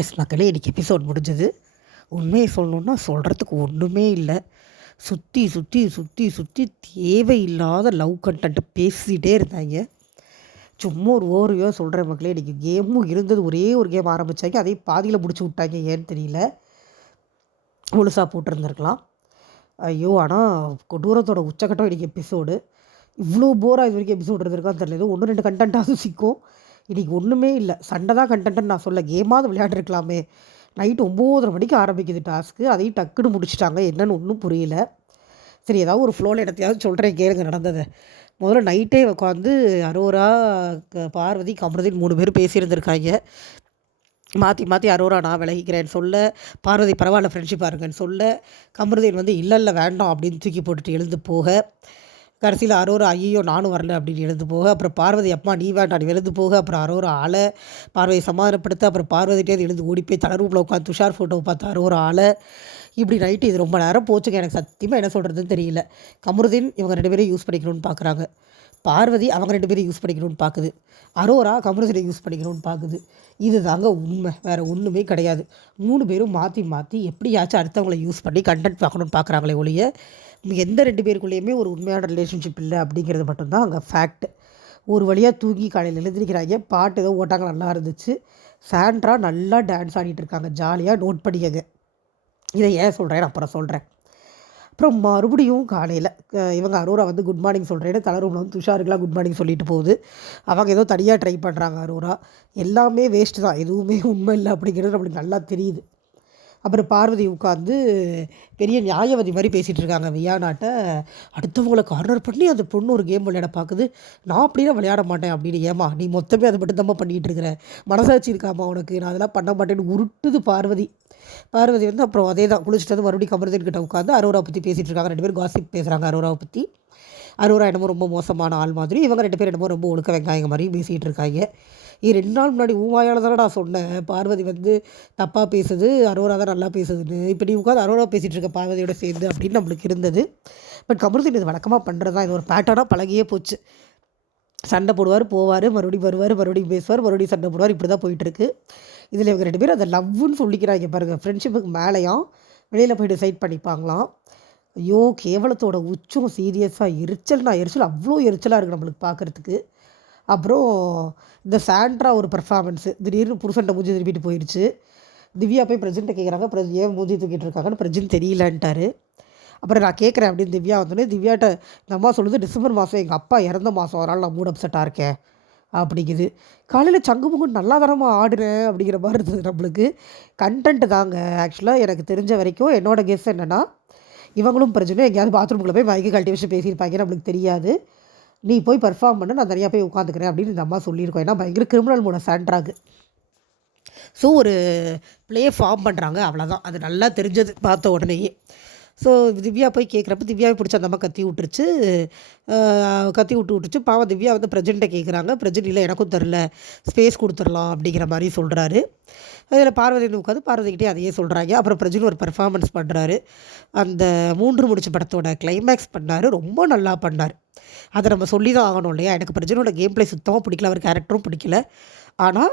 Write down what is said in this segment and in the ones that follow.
S மக்களே, இன்றைக்கி episode முடிஞ்சது. உண்மையை சொல்லணுன்னா சொல்கிறதுக்கு ஒன்றுமே இல்லை. சுற்றி சுற்றி சுற்றி சுற்றி தேவையில்லாத லவ் கண்டென்ட்டு பேசிகிட்டே இருந்தாங்க. சும்மா ஒரு ஓவர்வியூவாக சொல்கிறேன் மக்களே. இன்றைக்கி கேமும் இருந்தது, ஒரே ஒரு கேம் ஆரம்பித்தாங்க, அதே பாதியில் முடிச்சு விட்டாங்க. ஏன்னு தெரியல, முழுசாக போட்டிருந்துருக்கலாம். ஐயோ! ஆனால் கொடூரத்தோட உச்சக்கட்டம் இன்றைக்கி எபிசோடு. இவ்வளோ போராக இது வரைக்கும் எபிசோடு இருந்திருக்கான்னு தெரியல. ஏதோ 1 2 கண்டென்ட்டாவது சிக்கும். இன்றைக்கி ஒன்றுமே இல்லை. சண்டை தான் கண்டென்ட்டுன்னு நான் சொல்ல. கேமாவது விளையாண்டுருக்கலாமே. நைட்டு 9:30 மணிக்கு ஆரம்பிக்குது டாஸ்க்கு. அதையும் டக்குன்னு முடிச்சிட்டாங்க. என்னன்னு ஒன்றும் புரியல. சரி, ஏதாவது ஒரு ஃப்ளோவில் இடத்தையாவது சொல்கிறேன் கேளுங்க நடந்ததை. முதல்ல நைட்டே உட்காந்து அரோரா, பார்வதி, கமருதீன் 3 பேர் பேசியிருந்திருக்காங்க. மாற்றி மாற்றி அரோரா நான் விலகிக்கிறேன்னு சொல்ல, பார்வதி பரவாயில்ல ஃப்ரெண்ட்ஷிப்பாக இருங்கன்னு சொல்ல, கமருதீன் வந்து இல்லை வேண்டாம் அப்படின்னு தூக்கி போட்டுட்டு எழுந்து போக, கடைசியில் அரோரா ஐயோ நானும் வரல அப்படின்னு எழுந்து போக, அப்புறம் பார்வதி அப்பா நீ வேண்டாம் நீ எழுந்து போக, அப்புறம் அரோரா பார்வதியை சமாதானப்படுத்த, அப்புறம் பார்வதிட்டே எழுந்து ஓடி போய் தலை ரூமில் உட்காந்து துஷார் ஃபோட்டோவை பார்த்து அரோரா இப்படி நைட்டு இது ரொம்ப நேரம் போச்சுங்க. எனக்கு சத்தியமாக என்ன சொல்கிறதுன்னு தெரியல. கமருதீன் இவங்க 2 பேரையும் யூஸ் பண்ணிக்கணும்னு பார்க்குறாங்க. பார்வதி அவங்க 2 பேரையும் யூஸ் பண்ணிக்கணும்னு பார்க்குது. அரோரா கமருதீனை யூஸ் பண்ணிக்கணும்னு பார்க்குது. இது தாங்க உண்மை, வேறு ஒன்றுமே கிடையாது. 3 பேரும் மாற்றி மாற்றி எப்படியாச்சும் அடுத்தவங்களை யூஸ் பண்ணி கண்டென்ட் பார்க்கணுன்னு பார்க்குறாங்களே ஒழிய எந்த 2 பேருக்குள்ளேயுமே ஒரு உண்மையான ரிலேஷன்ஷிப் இல்லை அப்படிங்கிறது மட்டும்தான் அங்கே ஃபேக்ட். ஒரு வழியாக தூங்கி காலையில் எழுந்திரிக்கிறாங்க. பாட்டு ஏதோ ஓட்டாங்க, நல்லா இருந்துச்சு. சாண்ட்ரா நல்லா டான்ஸ் ஆடிட்டு இருக்காங்க. ஜாலியாக நோட் பண்ணிக்கங்க. இதை ஏன் சொல்கிறேன் அப்புறம் சொல்கிறேன். அப்புறம் மறுபடியும் காலையில் இவங்க அரோரா வந்து குட் மார்னிங் சொல்கிறேன்னு தலை ரூமில் வந்து துஷாருக்கெலாம் குட் மார்னிங் சொல்லிட்டு போகுது. அவங்க ஏதோ தனியாக ட்ரை பண்ணுறாங்க அரோரா. எல்லாமே வேஸ்ட்டு தான், எதுவுமே உண்மை இல்லை அப்படிங்கிறது நம்மளுக்கு நல்லா தெரியுது. அப்புறம் பார்வதி உட்காந்து பெரிய நியாயவதி மாதிரி பேசிகிட்டு இருக்காங்க. வியானாட்ட அடுத்தவங்களை கார்னர் பண்ணி அந்த பொண்ணு ஒரு கேம் விளையாட பார்க்குது. நான் அப்படியே விளையாட மாட்டேன் அப்படின்னு. ஏமா நீ மொத்தமே அதை மட்டும் தான் பண்ணிகிட்டு இருக்கிற, மனசாட்சி இருக்காமா உனக்கு, நான் அதெல்லாம் பண்ண மாட்டேன்னு உருட்டுது பார்வதி. பார்வதி வந்து அப்புறம் அதே தான் குளிச்சுட்டு வந்து மறுபடியும் கமருதீன் கிட்ட உட்காந்து அரோரா பற்றி பேசிகிட்டு இருக்காங்க. 2 பேரும் காசிப் பேசுகிறாங்க அரோராவை பற்றி. அரோரா என்னமோ ரொம்ப மோசமான ஆள் மாதிரி, இவங்க 2 பேர் என்னமோ ரொம்ப ஒழுக்க வெங்காயங்க மாதிரி பேசிகிட்டு இருக்காங்க. 2 நாள் முன்னாடி ஊவாயால் தானே நான் சொன்னேன் பார்வதி வந்து தப்பாக பேசுது, அரோரா தான் நல்லா பேசுதுன்னு. இப்போ நீ உட்காந்து அரோரா பேசிகிட்டு இருக்க பார்வதியோட சேர்ந்து அப்படின்னு நம்மளுக்கு இருந்தது. பட் கமருதீன் இது வழக்கமாக பண்ணுறது தான். இது ஒரு பேட்டர்னாக பழகியே போச்சு. சண்டை போடுவார், போவார், மறுபடியும் வருவார், மறுபடியும் பேசுவார், மறுபடியும் சண்டை போடுவார். இப்படி தான் போயிட்டுருக்கு. இதில் இவங்க 2 பேரும் அதை லவ்வுன்னு சொல்லிக்கிறாங்க பாருங்கள். ஃப்ரெண்ட்ஷிப்புக்கு மேலேயும் வெளியில் போய் டிசைட் பண்ணிப்பாங்களாம். ஐயோ! கேவலத்தோட உச்சம். சீரியஸாக எரிச்சல் அவ்வளோ எரிச்சலாக இருக்குது நம்மளுக்கு பார்க்குறதுக்கு. அப்புறம் இந்த சாண்ட்ரா ஒரு பெர்ஃபார்மன்ஸு திடீர்னு புருஷன்ட்ட மூஞ்சி திருப்பிட்டு போயிடுச்சு. திவ்யா போய் பிரஜன்ட்ட கேட்குறாங்க, ஏன் மூஞ்சி தூக்கிட்டு இருக்காங்கன்னு. பிரஜன் தெரியலன்ட்டார். அப்புறம் நான் கேட்குறேன் அப்படின்னு திவ்யா வந்தோடனே திவ்யாட்ட இந்த அம்மா சொல்லுது, டிசம்பர் மாதம் எங்கள் அப்பா இறந்த மாதம், அதனால் நான் மூட் அப்செட்டாக இருக்கேன் அப்படிங்குது. காலையில் சங்கு பொங்கு நல்லா தானம்மா ஆடுறேன் அப்படிங்கிற மாதிரி இருந்தது நம்மளுக்கு. கண்டென்ட்டு தாங்க. ஆக்சுவலாக எனக்கு தெரிஞ்ச வரைக்கும் என்னோடய கெஸ் என்னென்னா, இவங்களும் பிரச்சனை எங்கேயாவது பாத்ரூம்குள்ளே போய் மைக்கு கழட்டி வச்சு பேசியிருப்பாங்க, நம்மளுக்கு தெரியாது. நீ போய் பர்ஃபார்ம் பண்ண, நான் தனியாக போய் உட்காந்துக்கிறேன் அப்படின்னு இந்த அம்மா சொல்லியிருக்கோம். ஏன்னா பயங்கர கிரிமினல் மூட சாண்ட்ராக்கு. ஸோ ஒரு ப்ளே ஃபார்ம் பண்ணுறாங்க, அவ்வளோதான். அது நல்லா தெரிஞ்சது பார்த்த உடனேயே. ஸோ திவ்யா போய் கேட்குறப்ப திவ்யாவை பிடிச்ச அந்த அம்மா கத்தி விட்டுருச்சு. பாவம் திவ்யா வந்து பிரஜன்ட்டை கேட்குறாங்க. பிரஜன் இல்லை எனக்கும் தெரில, ஸ்பேஸ் கொடுத்துடலாம் அப்படிங்கிற மாதிரி சொல்கிறாரு. அதில் பார்வதி உட்காந்து பார்வதிக்கிட்டே அதையே சொல்கிறாங்க. அப்புறம் பிரஜன் ஒரு பெர்ஃபார்மன்ஸ் பண்ணுறாரு. அந்த 3 முடிச்ச படத்தோட கிளைமேக்ஸ் பண்ணார், ரொம்ப நல்லா பண்ணார். அதை நம்ம சொல்லி தான் ஆகணும் இல்லையா. எனக்கு பிரஜனோட கேம் பிளே சுத்தமாக பிடிக்கல, அவர் கேரக்டரும் பிடிக்கல. ஆனால்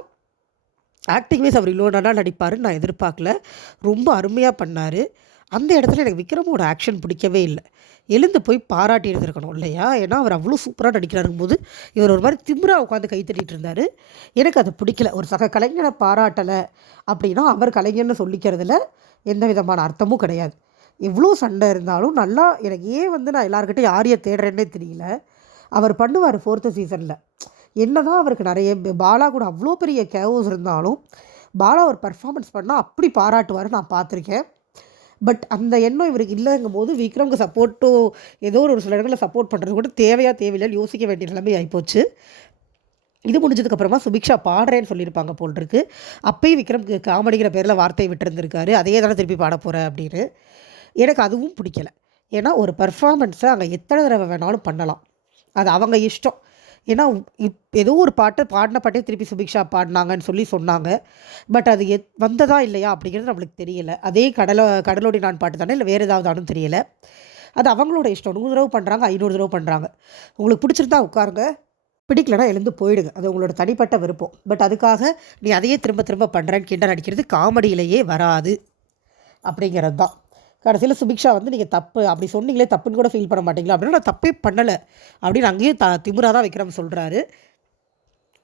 ஆக்டிங் வைஸ் அவர் இவ்வளோ நல்லா நடிப்பாருன்னு நான் எதிர்பார்க்கல. ரொம்ப அருமையாக பண்ணார். அந்த இடத்துல எனக்கு விக்ரமோட ஆக்ஷன் பிடிக்கவே இல்லை. எழுந்து போய் பாராட்டி இருந்திருக்கணும் இல்லையா. ஏன்னா அவர் அவ்வளோ சூப்பராக நடிக்கிறாருங்கும் போது இவர் ஒரு மாதிரி திமிரா உட்காந்து கைத்தட்டிகிட்டு இருந்தார். எனக்கு அது பிடிக்கல. ஒரு சக கலைஞரை பாராட்டலை அப்படின்னா அவர் கலைஞர்னு சொல்லிக்கிறதுல எந்த விதமான அர்த்தமும் கிடையாது. எவ்வளோ சண்டை இருந்தாலும் நல்லா எனக்கு ஏன் வந்து நான் எல்லாருக்கிட்டையும் யாரையை தேடுறேன்னே தெரியல. அவர் பண்ணுவார் 4th சீசனில். என்ன தான் அவருக்கு நிறைய பாலா கூட அவ்வளோ பெரிய கேவோஸ் இருந்தாலும் பாலா ஒரு பர்ஃபார்மன்ஸ் பண்ணால் அப்படி பாராட்டுவார், நான் பார்த்துருக்கேன். பட் அந்த எண்ணம் இவருக்கு இல்லைங்கும் போது விக்ரம்க்கு சப்போர்ட்டோ ஏதோ ஒரு சில இடங்களில் சப்போர்ட் பண்ணுறது கூட தேவையில்லைன்னு யோசிக்க வேண்டிய நிலைமை ஆகிப்போச்சு. இது முடிஞ்சதுக்கப்புறமா சுபிக்ஷா பாடுறேன்னு சொல்லியிருப்பாங்க போல் இருக்குது. அப்பயும் விக்ரம்க்கு காமெடிங்கிற பேரில் வார்த்தையை விட்டுருந்துருக்காரு, அதையே தானே திருப்பி பாட போகிறேன் அப்படின்னு. எனக்கு அதுவும் பிடிக்கலை. ஏன்னா ஒரு பர்ஃபார்மன்ஸை அங்கே எத்தனை தடவை வேணாலும் பண்ணலாம், அது அவங்க இஷ்டம். ஏன்னா ஏதோ ஒரு பாடின பாட்டே திருப்பி சுபிக்ஷா பாடினாங்கன்னு சொன்னாங்க. பட் அது வந்ததா இல்லையா அப்படிங்கிறது நம்மளுக்கு தெரியலை. அதே கடலோடி நான் பாட்டு தானே, இல்லை வேறு ஏதாவது ஆனும் தெரியலை. அது அவங்களோட இஷ்டம். 100 தடவை பண்ணுறாங்க, 500 தடவை பண்ணுறாங்க. உங்களுக்கு பிடிச்சிருந்தா உட்காருங்க. பிடிக்கலனா எழுந்து போயிடுங்க. அது உங்களோட தனிப்பட்ட விருப்பம். பட் அதுக்காக நீ அதையே திரும்ப திரும்ப பண்ணுறேன்னு கிண்டல் அடிக்கிறது காமெடியிலேயே வராது அப்படிங்கிறது தான். கடைசியில் சுபிக்ஷா வந்து நீங்கள் தப்பு அப்படி சொன்னீங்களே தப்புன்னு கூட ஃபீல் பண்ண மாட்டீங்களா அப்படின்னா நான் தப்பே பண்ணலை அப்படின்னு அங்கேயும் திமுறாக தான் விக்ரம் சொல்கிறாரு.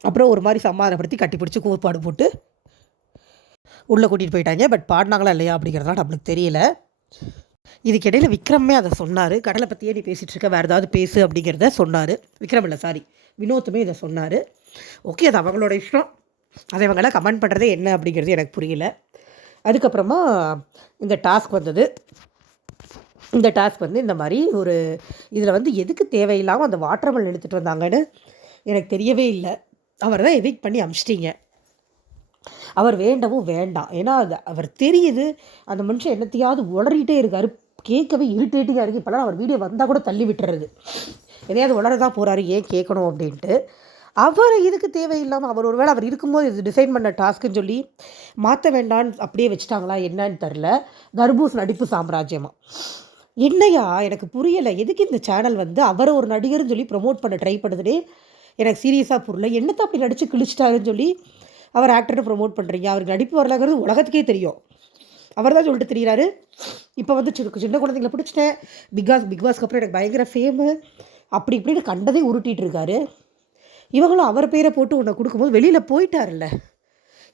அப்புறம் ஒரு மாதிரி சமாதானப்படுத்தி கட்டி பிடிச்சி கூப்பாடு போட்டு உள்ளே கூட்டிகிட்டு போயிட்டாங்க. பட் பாடினாங்களா இல்லையா அப்படிங்கிறதுலாம் நம்மளுக்கு தெரியல. இதுக்கிடையில் விக்ரமே அதை சொன்னார். கடலை பற்றியே நீ பேசிகிட்டு இருக்க, வேறு ஏதாவது பேசு அப்படிங்கிறத சொன்னார். விக்ரம் இல்லை சாரி வினோத்துமே இதை சொன்னார். ஓகே, அது அவங்களோட இஷ்டம். அதை இவங்களாம் கமெண்ட் பண்ணுறதே என்ன அப்படிங்கிறது எனக்கு புரியல. அதுக்கப்புறமா இந்த டாஸ்க் வந்தது. இந்த டாஸ்க் வந்து இந்த மாதிரி ஒரு இதில் வந்து எதுக்கு தேவையில்லாமல் அந்த வாட்டர்மெலன் எடுத்துகிட்டு வந்தாங்கன்னு எனக்கு தெரியவே இல்லை. அவர் தான் எவிக்ட் பண்ணி அமிச்சிட்டிங்க. அவர் வேண்டவும் வேண்டாம். ஏன்னா அது அவர் தெரியுது அந்த மனுஷன் என்னத்தையாவது உளறிட்டே இருக்கார். கேட்கவே இரிட்டேட்டிங்காக இருக்குது. இப்போலாம் அவர் வீடியோ வந்தால் கூட தள்ளி விட்டுறது. எதையாவது உளரதான் போகிறாரு, ஏன் கேட்கணும் அப்படின்ட்டு. அவர் இதுக்கு தேவையில்லாமல் அவர் ஒருவேளை அவர் இருக்கும்போது இது டிசைன் பண்ண டாஸ்க்குன்னு சொல்லி மாற்ற வேண்டான்னு அப்படியே வச்சுட்டாங்களா என்னன்னு தெரில. தர்பூஸ் நடிப்பு சாம்ராஜ்யமாக என்னையா எனக்கு புரியலை. எதுக்கு இந்த சேனல் வந்து அவரை ஒரு நடிகர்னு சொல்லி ப்ரொமோட் பண்ண ட்ரை பண்ணுதுன்னே எனக்கு சீரியஸாக புரியல. என்னத்தை அப்படி நடித்து கிழிச்சிட்டாருன்னு சொல்லி அவர் ஆக்டர்னு ப்ரொமோட் பண்ணுறீங்க. அவருக்கு நடிப்பு வரலங்கிறது உலகத்துக்கே தெரியும். அவர் தான் சொல்லிட்டு தெரிகிறாரு. இப்போ வந்து சின்ன குழந்தைங்களை பிடிச்சிட்டேன், பிக்பாஸ்க்கு அப்புறம் எனக்கு பயங்கர ஃபேமு அப்படி இப்படின்னு கண்டதே உருட்டிகிட்டு இருக்காரு. இவங்களும் அவர் பேரை போட்டு உன்னை கொடுக்கும்போது வெளியில் போயிட்டார்ல,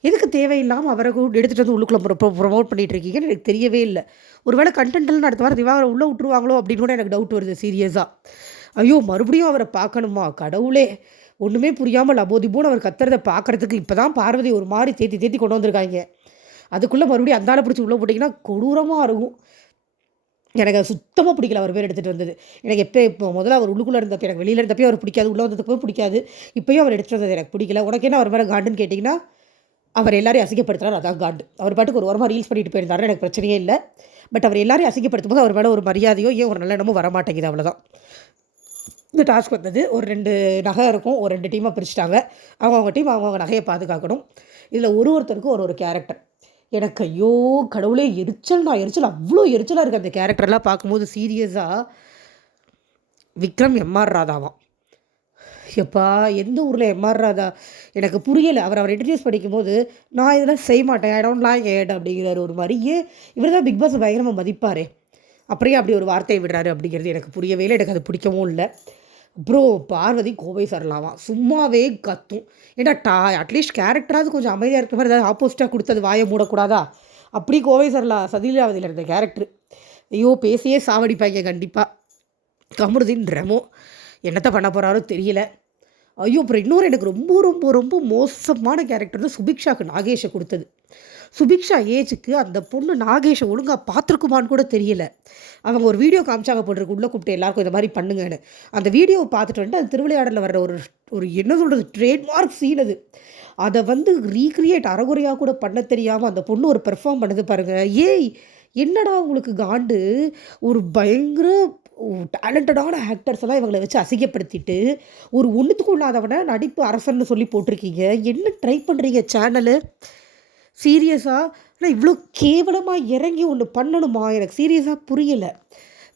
எதுக்கு தேவையில்லாமல் அவரை எடுத்துகிட்டு வந்து உள்ளுக்குள்ளே ப்ரொமோட் பண்ணிகிட்டு இருக்கீங்கன்னு எனக்கு தெரியவே இல்லை. ஒரு வேளை கண்டென்ட்லாம் அடுத்த வாரம் திவாகரை உள்ளே விட்டுருவாங்களோ அப்படின்னு கூட எனக்கு டவுட் வருது சீரியஸாக. ஐயோ, மறுபடியும் அவரை பார்க்கணுமா கடவுளே, ஒன்றுமே புரியாமல் லபோதிபோன்னு அவர் கத்துறதை பார்க்குறதுக்கு இப்போ தான் பார்வதி ஒரு மாதிரி தேத்தி கொண்டு வந்திருக்காங்க. அதுக்குள்ளே மறுபடியும் அந்தால பிடிச்சி உள்ளே போட்டிங்கன்னா கொடூரமாக இருக்கும். எனக்கு அது சுத்தமாக பிடிக்கல அவர் பேர் எடுத்துகிட்டு வந்தது. எனக்கு இப்போ முதல்ல அவர் உள்ளுக்குள்ளே இருந்தப்போ எனக்கு வெளியில் இருந்தப்போ அவர் பிடிக்காது, உள்ளே வந்ததுப்போ பிடிக்காது, இப்போயும் அவர் எடுத்துகிட்டு வந்தது எனக்கு பிடிக்கல. உனக்கு என்ன அவர் மேலே காண்டுன்னு கேட்டிங்கன்னா அவர் எல்லாரையும் அசிங்கப்படுத்துறாரு, அதான் காண்டு. அவர் பாட்டுக்கு ஒரு வாரமாக ரீல்ஸ் பண்ணிட்டு போயிருந்தாரு, எனக்கு பிரச்சனையே இல்லை. பட் அவர் எல்லாரையும் அசிங்கப்படுத்தும் போது அவர் மேலே ஒரு மரியாதையோ ஏன் ஒரு நல்ல எண்ணமோ வரமாட்டேங்குது, அவ்வளோதான். இந்த டாஸ்க் வந்தது. ஒரு 2 நகை இருக்கும், ஒரு 2 டீமாக பிரிச்சுட்டாங்க. அவங்கவுங்க டீம் அவங்கவுங்க நகையை பாதுகாக்கணும். இதில் ஒருத்தருக்கும் ஒரு கேரக்டர். எனக்கு ஐயோ கடவுளே, எரிச்சல் அவ்வளோ எரிச்சலாக இருக்குது அந்த கேரக்டர்லாம் பார்க்கும்போது. சீரியஸாக விக்ரம் எம்ஆர் ராதாவாம். எப்பா எந்த ஊரில் எம்ஆர் ராதா எனக்கு புரியலை. அவர் இன்ட்ரடியூஸ் பண்ணிக்கும்போது நான் இதெல்லாம் செய்ய மாட்டேன், ஐ டோன்ட் லைக் இட் அப்படிங்கிறாரு. ஒரு மாதிரி இவர் தான் பிக் பாஸ் பயங்கரமாக மதிப்பார், அப்படியே அப்படி ஒரு வார்த்தையை விடுறாரு அப்படிங்கிறது எனக்கு புரியவே இல்லை. எனக்கு அது பிடிக்கவும் இல்லை. அப்புறம் பார்வதி கோவை சரலாவாம் சும்மாவே கத்தும். ஏன்னா அட்லீஸ்ட் கேரக்டராவது கொஞ்சம் அமைதியாக இருக்கிற மாதிரி ஏதாவது ஆப்போசிட்டாக கொடுத்தது வாயை மூடக்கூடாதா? அப்படி கோவை சரலா சதிலாவதியில் இருந்த கேரக்டர் ஐயோ பேசியே சாவடிப்பாங்க கண்டிப்பாக. கமருதீன் ரெமோ என்னத்தை பண்ண போகிறாரோ தெரியல. ஐயோ அப்புறம் இன்னொரு எனக்கு ரொம்ப ரொம்ப ரொம்ப மோசமான கேரக்டர் தான் சுபிக்ஷாவுக்கு நாகேஷை கொடுத்தது. சுபிக்ஷா ஏஜுக்கு அந்த பொண்ணு நாகேஷை ஒழுங்காக பார்த்துருக்குமான்னு கூட தெரியல. அவங்க ஒரு வீடியோ காமிச்சாங்க போட்டிருக்கு, உள்ளே கூப்பிட்டு எல்லாருக்கும் இந்த மாதிரி பண்ணுங்கன்னு. அந்த வீடியோவை பார்த்துட்டு வந்துட்டு அது திருவிளையாடலில் வர்ற ஒரு என்ன சொல்கிறது ட்ரேட்மார்க் சீன் அது. அதை வந்து ரீக்ரியேட் அறகுறையாக கூட பண்ண தெரியாமல் அந்த பொண்ணு ஒரு பெர்ஃபார்ம் பண்ணுது பாருங்கள். ஏய் என்னடா உங்களுக்கு காண்டு? ஒரு பயங்கர டேலண்டடான ஆக்டர்ஸ் எல்லாம் இவங்களை வச்சு அசிங்கப்படுத்திட்டு ஒரு ஒன்றுத்துக்கும் இல்லாதவனை நடிப்பு அரசன்னு சொல்லி போட்டிருக்கீங்க. என்ன ட்ரை பண்ணுறீங்க சேனலு? சீரியஸாக ஆனால் இவ்வளோ கேவலமாக இறங்கி ஒன்று பண்ணணுமா? எனக்கு சீரியஸாக புரியலை.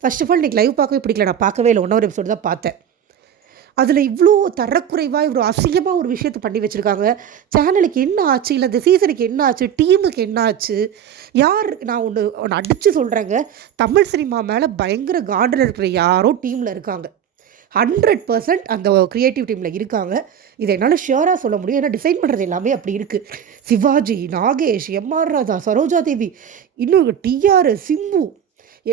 ஃபர்ஸ்ட் ஆஃப் ஆல் இன்றைக்கி லைவ் பார்க்கவே பிடிக்கல, நான் பார்க்கவே இல்லை, 1 எபிசோடு தான் பார்த்தேன். அதில் இவ்வளோ தரக்குறைவாக இவ்வளோ அசிங்கமாக ஒரு விஷயத்தை பண்ணி வச்சுருக்காங்க. சேனலுக்கு என்ன ஆச்சு, இல்லை இந்த சீசனுக்கு என்ன ஆச்சு, டீமுக்கு என்ன ஆச்சு? நான் ஒன்று அடித்து சொல்கிறேங்க, தமிழ் சினிமா மேலே பயங்கர காண்டில் இருக்கிற யாரோ டீமில் இருக்காங்க. 100% அந்த க்ரியேட்டிவ் டீமில் இருக்காங்க. இதை என்னால் ஷியோராக சொல்ல முடியும். ஏன்னா டிசைன் பண்ணுறது எல்லாமே அப்படி இருக்குது. சிவாஜி, நாகேஷ், எம்ஆர் ராதா, சரோஜா தேவி, இன்னொரு டிஆர், சிம்பு,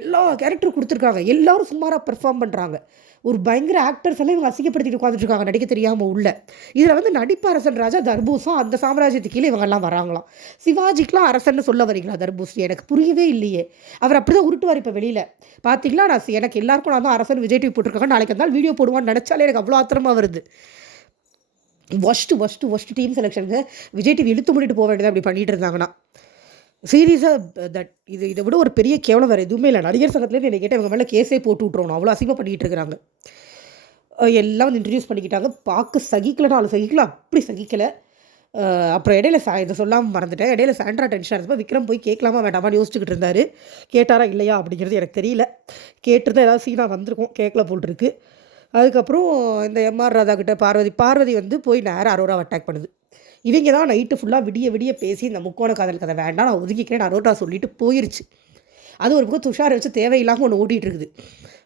எல்லா கேரக்டரும் கொடுத்துருக்காங்க. எல்லோரும் சுமாராக பெர்ஃபார்ம் பண்ணுறாங்க. ஒரு பயங்கர ஆக்டர்ஸ் எல்லாம் இவங்க அசிங்கப்படுத்திட்டு உட்காந்துட்ருக்காங்க நடிக்க தெரியாமல் உள்ள. இதில் வந்து நடிப்பு அரசன் ராஜா தர்பூஸும் அந்த சாம்ராஜ்யத்துக்கு கீழே இவங்கெல்லாம் வராங்களாம். சிவாஜிக்கெலாம் அரசன்னு சொல்ல வரீங்களா தர்பூஸ்? எனக்கு புரியவே இல்லையே. அவர் அப்படி தான் உருட்டுவார். இப்போ வெளியில் பார்த்தீங்களா, எனக்கு எல்லாருக்கும் நான் தான் அரசன் விஜய் டிவி போட்டிருக்காங்க, நாளைக்கு இருந்தாலும் வீடியோ போடுவான்னு நினச்சாலே எனக்கு அவ்வளோ ஆத்திரமாக வருது. ஒஸ்ட்டு டீம் செலெக்ஷனுங்க. விஜய் டிவி இழுத்து மூடிட்டு போக வேண்டியது அப்படி பண்ணிகிட்டு இருந்தாங்கன்னா. சீரியஸாக இதை விட ஒரு பெரிய கேவலம் வேறு எதுவுமே இல்லை. நடிகர் சங்கத்துலேருந்து என்னை கேட்டால் இவங்க மேலே கேஸே போட்டு விட்ருவோம், அவ்வளோ அசிங்கமாக பண்ணிகிட்டு இருக்கிறாங்க. எல்லாம் வந்து இன்ட்ரடியூஸ் பண்ணிக்கிட்டாங்க. பார்க்க சகிக்கலைன்னா அப்படி சகிக்கலை. அப்புறம் இடையில இதை சொல்லாமல் மறந்துட்டேன். இடையில சாண்ட்ரா டென்ஷனாக இருந்தப்போ விக்ரம் போய் கேட்கலாமா வேண்டாமான்னு யோசிச்சுக்கிட்டு இருந்தார். கேட்டாரா இல்லையா அப்படிங்கிறது எனக்கு தெரியல. கேட்டிருந்தா ஏதாவது சீனாக வந்திருக்கும், கேட்கல போட்டிருக்கு. அதுக்கப்புறம் இந்த எம்ஆர் ராதா கிட்ட பார்வதி வந்து போய் நேராக அரோராவை அட்டாக் பண்ணுது. இவங்க தான் நைட்டு ஃபுல்லாக விடிய விடிய பேசி இந்த முக்கோண காதல் கதை வேண்டாம், நான் ஒதுக்கிக்கிறேன் அரோரா சொல்லிட்டு போயிருச்சு. அது ஒரு பக்கம் துஷாரை வச்சு தேவையில்லாமல் ஒன்று ஓட்டிகிட்டு இருக்குது.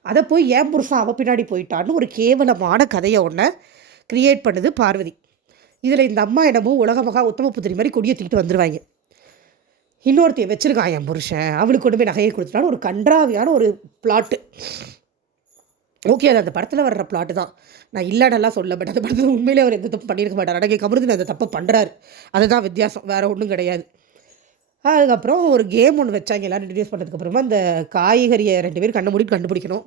அதை போய் ஏன் புருஷன் அவள் பின்னாடி போயிட்டான்னு ஒரு கேவலமான கதையை ஒன்றை க்ரியேட் பண்ணுது பார்வதி. இதில் இந்த அம்மா என்னமோ உலக மகா உத்தம புத்திரி மாதிரி கொடியை தூக்கிட்டு வந்துடுவாங்க. இன்னொருத்தையை வச்சுருக்கான் என் புருஷன், அவளுக்கு கொண்டு போய் நகையை கொடுத்துட்டான்னு ஒரு கன்றாவியான ஒரு பிளாட்டு. ஓகே, அது அந்த படத்தில் வர்ற பிளாட்டு தான், நான் இல்லைன்னெல்லாம் சொல்ல. பட் அந்த படத்தில் உண்மையிலே அவர் எந்த தப்பு பண்ணியிருக்க மாட்டார். அடங்கி கமருதின் அந்த தப்பை பண்ணுறாரு, அதுதான் வித்தியாசம், வேறு ஒன்றும் கிடையாது. அதுக்கப்புறம் ஒரு கேம் ஒன்று வச்சாங்க எல்லோரும் இன்ட்ரடியூஸ் பண்ணதுக்கப்புறமா, அந்த காய்கறியை 2 பேர் கண்ணை மூடி கண்டுபிடிக்கணும்.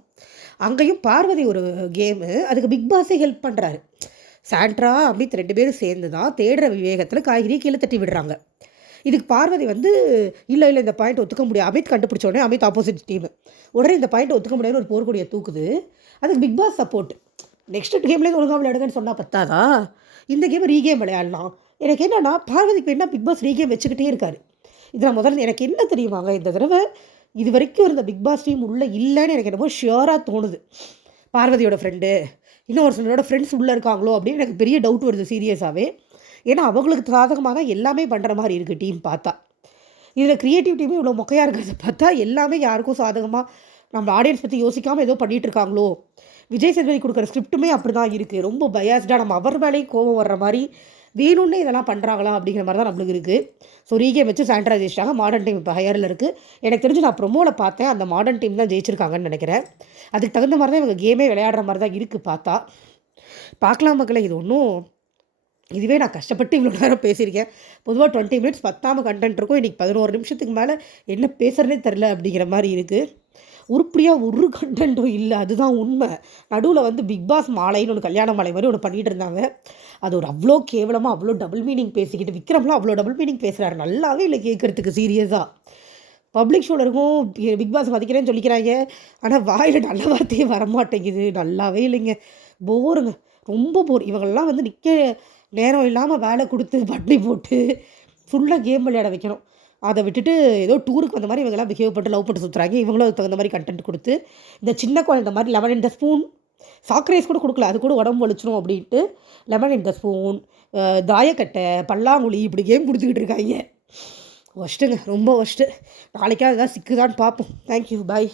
அங்கேயும் பார்வதி ஒரு கேமு, அதுக்கு பிக் பாஸே ஹெல்ப் பண்ணுறாரு. சாண்ட்ரா அமித் 2 பேரும் சேர்ந்து தான் தேடுற விவேகத்தில் காய்கறியை கீழே தட்டி விடுறாங்க. இதுக்கு பார்வதி வந்து இல்லை இந்த பாயிண்ட் ஒத்துக்க முடியாது. அமித் கண்டுபிடிச்ச உடனே அமித் ஆப்போசிட் டீமு உடனே இந்த பாயிண்ட் ஒத்துக்க முடியாதுன்னு ஒரு போர்க்கொடியை தூக்குது. அதுக்கு பிக் பாஸ் சப்போர்ட். நெக்ஸ்ட் கேம்லேயே ஒழுங்காக விளையாடுங்கன்னு சொன்னால் பத்தாதா, இந்த கேம் ரீகேம் விளையாடலாம். எனக்கு என்னென்னா பார்வதிக்கு என்ன பிக் பாஸ் ரீகேம் வச்சுக்கிட்டே இருக்காரு. இது நான் முதல்ல எனக்கு என்ன தெரியுமாங்க, இந்த தடவை இது வரைக்கும் இருந்த பிக் பாஸ் டீம் உள்ளே இல்லைன்னு எனக்கு என்னமோ ஷியோராக தோணுது. பார்வதியோட ஃப்ரெண்டு இன்னும் ஒரு சிலரோட ஃப்ரெண்ட்ஸ் உள்ளே இருக்காங்களோ அப்படின்னு எனக்கு பெரிய டவுட் வருது சீரியஸாகவே. ஏன்னா அவங்களுக்கு சாதகமாக தான் எல்லாமே பண்ணுற மாதிரி இருக்குது டீம் பார்த்தா. இதில் க்ரியேட்டிவ் டீமே இவ்வளோ மொக்கையாக இருக்கிறத பார்த்தா எல்லாமே யாருக்கும் சாதகமாக நம்ம ஆடியன்ஸ் பற்றி யோசிக்காமல் ஏதோ பண்ணிகிட்டு இருக்காங்களோ. விஜய் சேதுபதி கொடுக்குற ஸ்கிரிப்ட்டுமே அப்படி தான் இருக்குது, ரொம்ப பயாஸ்டாக நம்ம அவர் மேலேயும் கோபம் வர்ற மாதிரி வேணும்னே இதெல்லாம் பண்ணுறாங்களா அப்படிங்கிற மாதிரி தான் நம்மளுக்கு இருக்குது. ஸோ ரீகேம் வச்சு சாண்ட்ரா ஜெயிச்சிட்டாங்க. மாடர்ன் டீம் இப்போ ஹையரில் இருக்குது. எனக்கு தெரிஞ்சு நான் ப்ரொமோவில் பார்த்தேன், அந்த மாடர்ன் டீம் தான் ஜெயிச்சிருக்காங்கன்னு நினைக்கிறேன். அதுக்கு தகுந்த மாதிரி தான் இவங்க கேமே விளையாடுற மாதிரி தான் இருக்குது பார்த்தா. பார்க்கலாம் மக்களை, இது ஒன்றும் இதுவே நான் கஷ்டப்பட்டு இவ்வளோ நேரம் பேசியிருக்கேன். பொதுவாக 20 மினிட்ஸ் பத்தாமல் கண்டென்ட் இருக்கும். இன்றைக்கி 11 நிமிஷத்துக்கு மேலே என்ன பேசுகிறதே தெரில அப்படிங்கிற மாதிரி இருக்குது. உருப்படியாக ஒரு கண்டென்ட்டும் இல்லை, அதுதான் உண்மை. நடுவில் வந்து பிக் பாஸ் மாலைன்னு ஒன்று கல்யாண மாலை மாதிரி ஒன்று பண்ணிகிட்டு இருந்தாங்க. அது ஒரு அவ்வளோ கேவலமாக அவ்வளோ டபுள் மீனிங் பேசிக்கிட்டு, விக்ரம்லாம் அவ்வளோ டபுள் மீனிங் பேசுகிறாரு, நல்லாவே இல்லை கேட்குறதுக்கு சீரியஸாக. பப்ளிக் ஷோவில் இருக்கும் பிக் பாஸ் மதிக்கிறேன்னு சொல்லிக்கிறாங்க, ஆனால் வாயில் நல்ல வார்த்தையே வரமாட்டேங்குது, நல்லாவே இல்லைங்க. போருங்க, ரொம்ப போர். இவங்கெல்லாம் வந்து நிற்க நேரம் இல்லாமல் வேலை கொடுத்து பட்னி போட்டு ஃபுல்லாக கேம் விளையாட வைக்கணும். அதை விட்டுட்டு ஏதோ டூருக்கு வந்த மாதிரி இவங்கெல்லாம் பிஹேவ் பண்ணிட்டு லவ் பண்ணிட்டு சுற்றுறாங்க. இவங்களும் அதுக்கு தகுந்த மாதிரி கண்டென்ட் கொடுத்து இந்த சின்ன குழந்தை மாதிரி லெமன் இன் த ஸ்பூன் சாக்ரேஸ் கூட கொடுக்கல, அது கூட உடம்பு வலிச்சிடும் அப்படின்ட்டு லெமன் இன் த ஸ்பூன், தாயக்கட்டை, பல்லாங்குழி இப்படி கேம் கொடுத்துக்கிட்டு இருக்காங்க. ஒஸ்ட்டுங்க, ரொம்ப ஒஸ்ட்டு. நாளைக்காக ஏதாவது சிக்குதான்னு பார்ப்போம். தேங்க்யூ, பாய்.